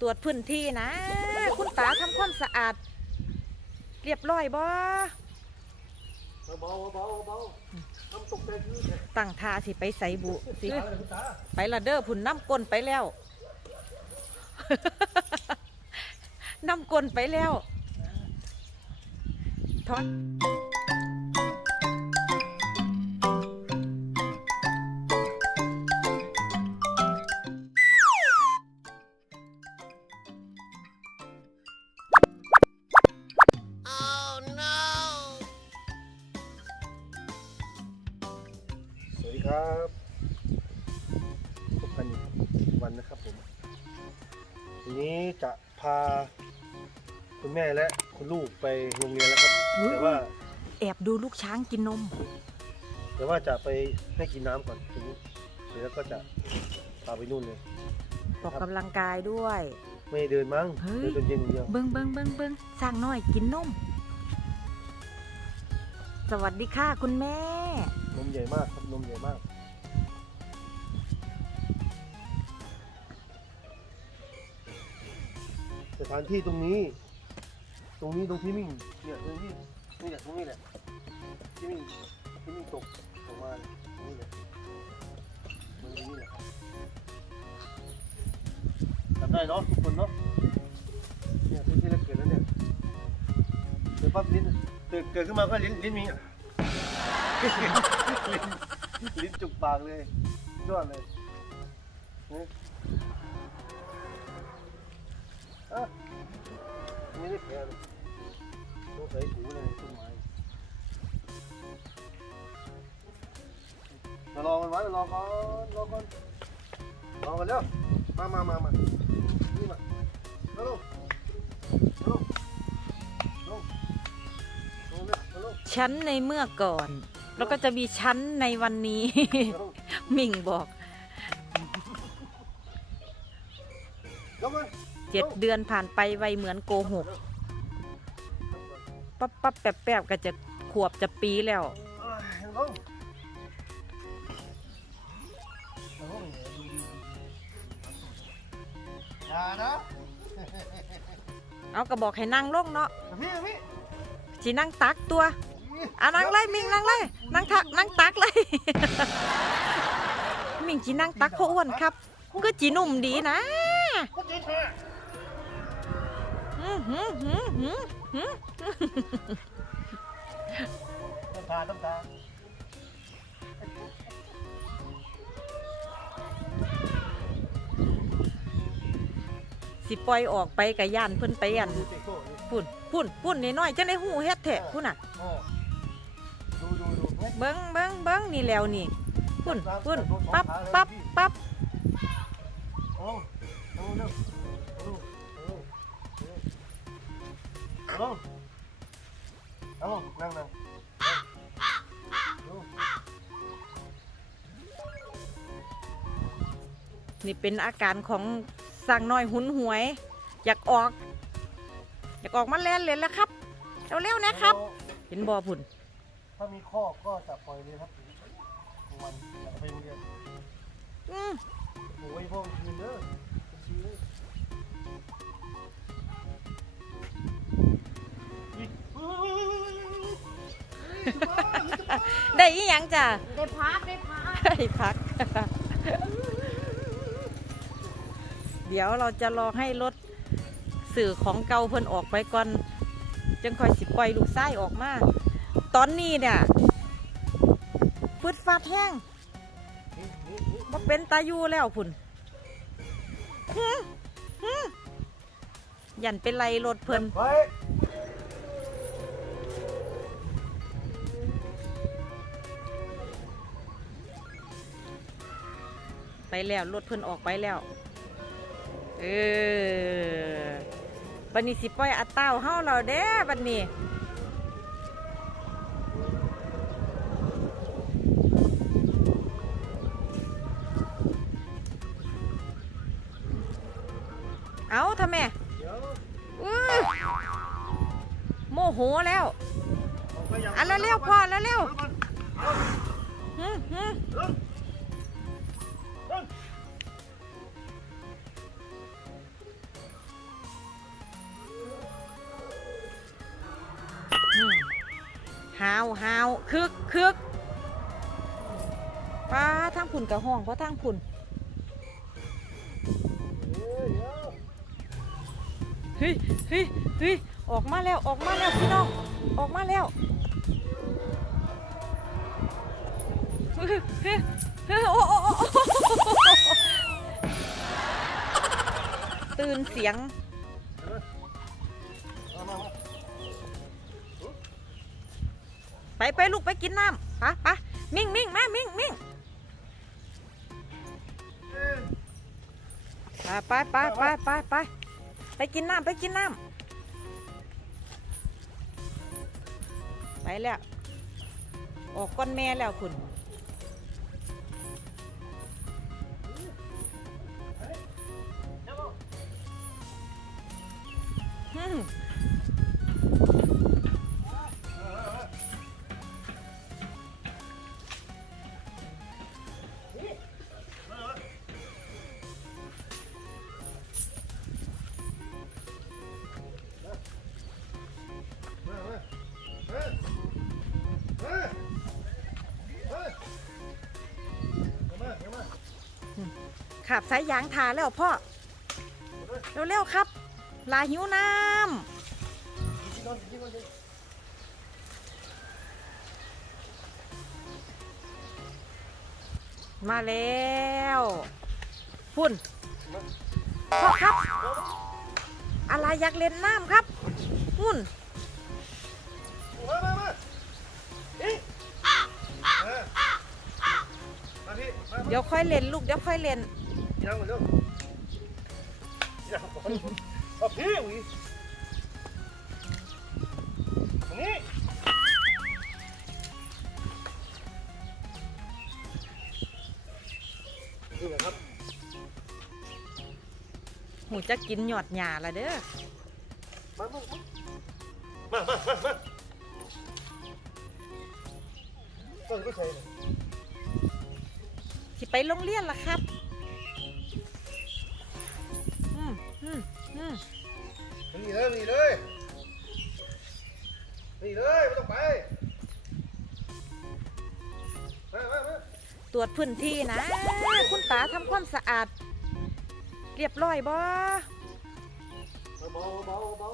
ตรวจพื้นที่นะ คุณตาทำความสะอาด เรียบร้อยบ่เบาเบาเบาๆทำตกใจคือตั้งท่าสิไปใส่บุสิตาเลาไปละเด้อผุนน้ำกลนไปแล้วน้ำกลนไปแล้วทอด อีกวันนะครับผม ทีนี้จะพาคุณแม่และคุณลูกไปโรงเรียนแล้วครับ แต่ว่าแอบดูลูกช้างกินนม แต่ว่าจะไปให้กินน้ำก่อนทีนี้เดี๋ยวก็จะพาไปนู่นเลย ออกกำลังกายด้วย ไม่เดินมั้งเฮ้ย เดินจนเย็นอย่างเดียว เบิ้งเบิ้งเบิ้งเบิ้งสร้างน้อยกินนม สวัสดีค่ะคุณแม่ นมใหญ่มากครับนมใหญ่มาก สถานที่ตรงนี้ ตรงนี้ตรงที่มิ่งเนี่ยตรงนี้นี่แหละตรงนี้แหละที่มิ่งที่มิ่งตกออกมาเนี่ยตรงนี้แหละตรงนี้แหละครับจำได้เนาะทุกคนเนาะเนี่ยพื้นที่แรกเกิดแล้วเนี่ยเกิดปั๊บลิ้นเกิดเกิดขึ้นมาก็ลิ้นลิ้นมีอะลิ้นลิ้นจุกปากเลยยอดเลย ไม่ได้แผลเลยต้องใส่ถูเลยต้นไม้มารอมันไว้รอก่อนรอก่อนรอกันเร็วมามามามานี่มาเร็วเร็วเร็วเร็วเร็วเร็วเร็วชั้นในเมื่อก่อน แล้วก็จะมีชั้นในวันนี้เร็วมิ่งบอกเร็วมาเจ็ดเดือนผ่านไปไวเหมือนโกหก ปั๊บปั๊บแป๊บแป๊บก็จะขวบจะปีแล้วเอากระบอกให้นั่งลงเนาะพี่พี่สินั่งตักตัวอะนั่งเลยมิงนั่งเลยนั่งทักนั่งตักเลยมิงจีนั่งตักพ่ออ้วนครับ ก็จีหนุ่มดีนะก็จีเธอหืมหืมหืมหืมหืม ต้องทาต้องทาสิปล่อยออกไปกับย่านเพิ่นไปอันดูเตะโก้นี่พุ่นพุ่นพุ่นนี่น้อยๆจะได้หูเฮ็ดแท้พุ่นน่ะเออดูดูดูเฮ้ยเบิ้งเบิ้งเบิ้งนี่แล้วนี่พุ่นพุ่นปั๊บปั๊บ เอาเอาเอาเอานั่งนั่งเอานี่เป็นอาการของสั่งน้อยหุนหวย อยากออก อยากออกมาแล่นเลยแล้วครับเร็วๆนะครับ เห็นบ่พุ่นถ้ามีข้อก็จะปล่อยเลยครับวันจะไปโรงเรียน ได้อีหยังจ้ะได้พักได้พักได้พัก เดี๋ยวเราจะรอให้รถสื่อของเก่าเพิ่นออกไปก่อน จึงค่อยสิปล่อยลูกไส้ออกมา ตอนนี้เนี่ยฟืดฟาดแห้งมาเป็นตายูแล้วพุ่นหึหึยันเป็นไรรถเพิ่น ไปไปแล้วรถเพิ่นออกไปแล้ว เออบันนี้สิปล่อยอัตเต้าเฮาเราเด้บันนี้เอาทำไมเดี๋ยวอื้อโมโหแล้วออกไปย่างอะเร็วๆพ่อเร็วเร็วก่อนๆหึหึเร็วเร็วเร็ วๆเร็วๆเร็วๆเร็วๆเร็วๆหาวหาวคึกคึกป้าทางผุนกับห้องเพราะทางผุนเฮ้ยเฮ้ยเฮ้ยออกมาแล้วออกมาแล้วพี่น้องออกมาแล้วเฮ้ยเฮ้ยเฮ้ยโอ้โอ้ตื่นเสียง ไปไปลูกไปกินน้ำปะปะมิ่งมิ่งมามิ่งมิ่งไปไปไปไปไปไปไปกินน้ำไปกินน้ำไปแล้ว ออกก้อนแม่แล้วคุณ ขับสายยางทาแล้วพ่อ เร็วๆครับ ลาหิวน้ำมาแล้วพุ่นพ่อครับ อะไรอยากเล่นน้ำครับพุ่นมามามาเดี๋ยวค่อยเล่นลูกเดี๋ยวค่อยเล่น ยังเหมือนเดิมยังก่อนเอาพี่หวีมานี่นี่แหละครับหูจะกินหยอดหยาละเด้อ มามามามามามาก็ไม่ใช่เลยสิไปโรงเรียนละครับ อืมอืมอืมนี่เลยนี่เลยนี่เลยไม่ต้องไปมามามาตรวจพื้นที่นะ คุณตาทำความสะอาด เรียบร้อยบ่เบาเบาเบา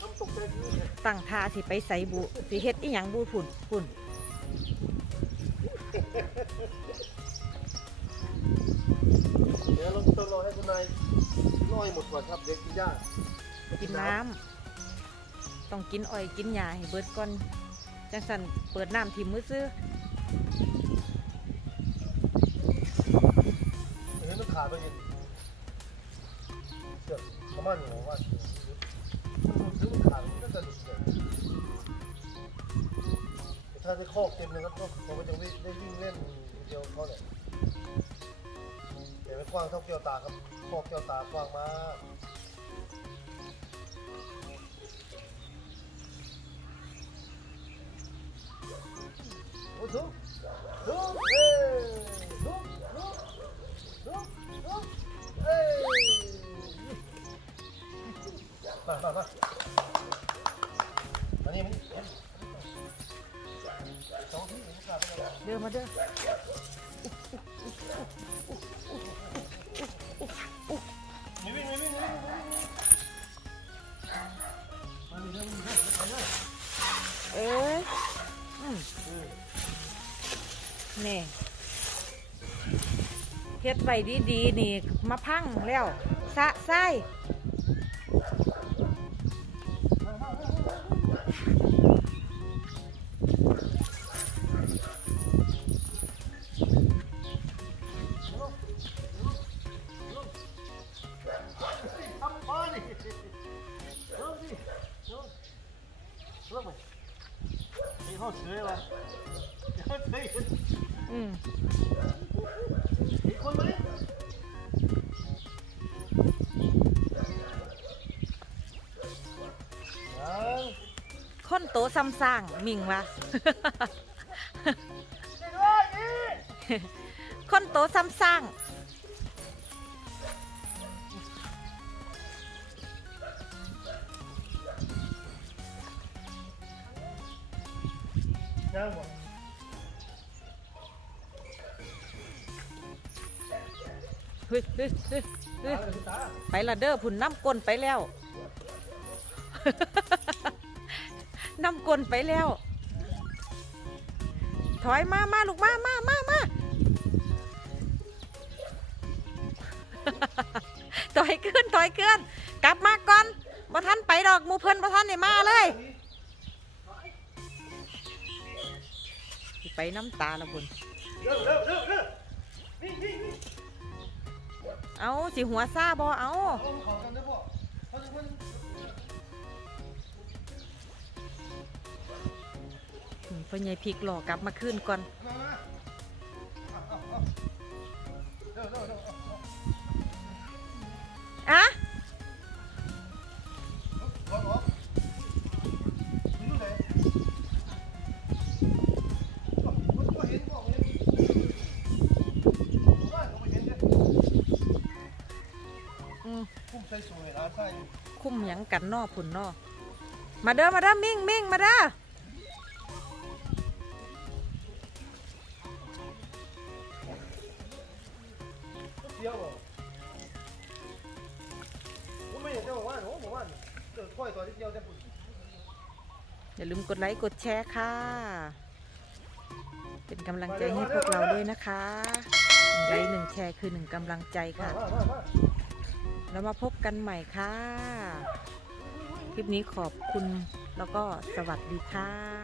น้ำตกใจที่นี่ตั้งท่าสิไปใส่บุสิเฮ็ดอีหยังบุพุ่นพุ่นเดี๋ยวเราต้องรอให้คุณนาย ล่อยหมดก่อนครับเด็กกินหญ้ากินน้ำต้องกินอ้อยกินหญ้าให้เบิดก่อนจังสันเปิดน้ำทิมมือซื้อเห็นมันขาดไปยินเชือกประมาณนี้ผมว่าถึงมันขาดมันก็จะหลุดเลยแต่ถ้าได้คอกเต็มเลยครับก็ผมก็จะได้ได้วิ่งเล่นเดียวเขาเลยแต่ ไม่กว้างเท่าเกียวตาครับคอกเกียวตากว้างมาก มาเด้อไม่วิ่งไม่วิ่งไม่วิ่งมานี่เร็วนี่เร็วไปเลยเอ้ยนี่เฮ็ดไว้ดีๆนี่ มาพังแล้ว สะไส้ คนโตซ้ำสร้างมิงวะคนโตซ้ำสร้างเฮ้ย เฮ้ยเฮ้ยเฮ้ยตาเลยไปละเด้อผุนน้ำกลนไปแล้ว น้ำกลนไปแล้ว ถอยมามาลูกมามามามาถอยขึ้นถอยขึ้น กลับมาก่อนบ่ทันไปดอกมูเพิ่นบ่ทันได้มาเลย ไปน้ำตาละบุญเร็วเร็วเร็วเร็วนี่นี่นี่ เอาสิหัวซาบอเอาของกันเด้อพ่อเอาสิพ่ออืมพ่อใหญ่พริกหลอกกลับมาขึ้นก่อน คุ้มหยังกันนอผุนนอมาเด้อมาเด้อมิ่งมิ่งมาเด้อเดียวบ่ผมไม่เห็นจ้าบอกว่าหนูบอกว่าเจอถ้วยตัวนิดเดียวแต่ผมอย่าลืมกดไลค์กดแชร์ค่ะ เป็นกำลังใจให้พวกเราด้วยนะคะหนึ่งไลค์หนึ่งแชร์คือหนึ่งกำลังใจค่ะ แล้วมาพบกันใหม่ค่ะ คลิปนี้ขอบคุณแล้วก็สวัสดีค่ะ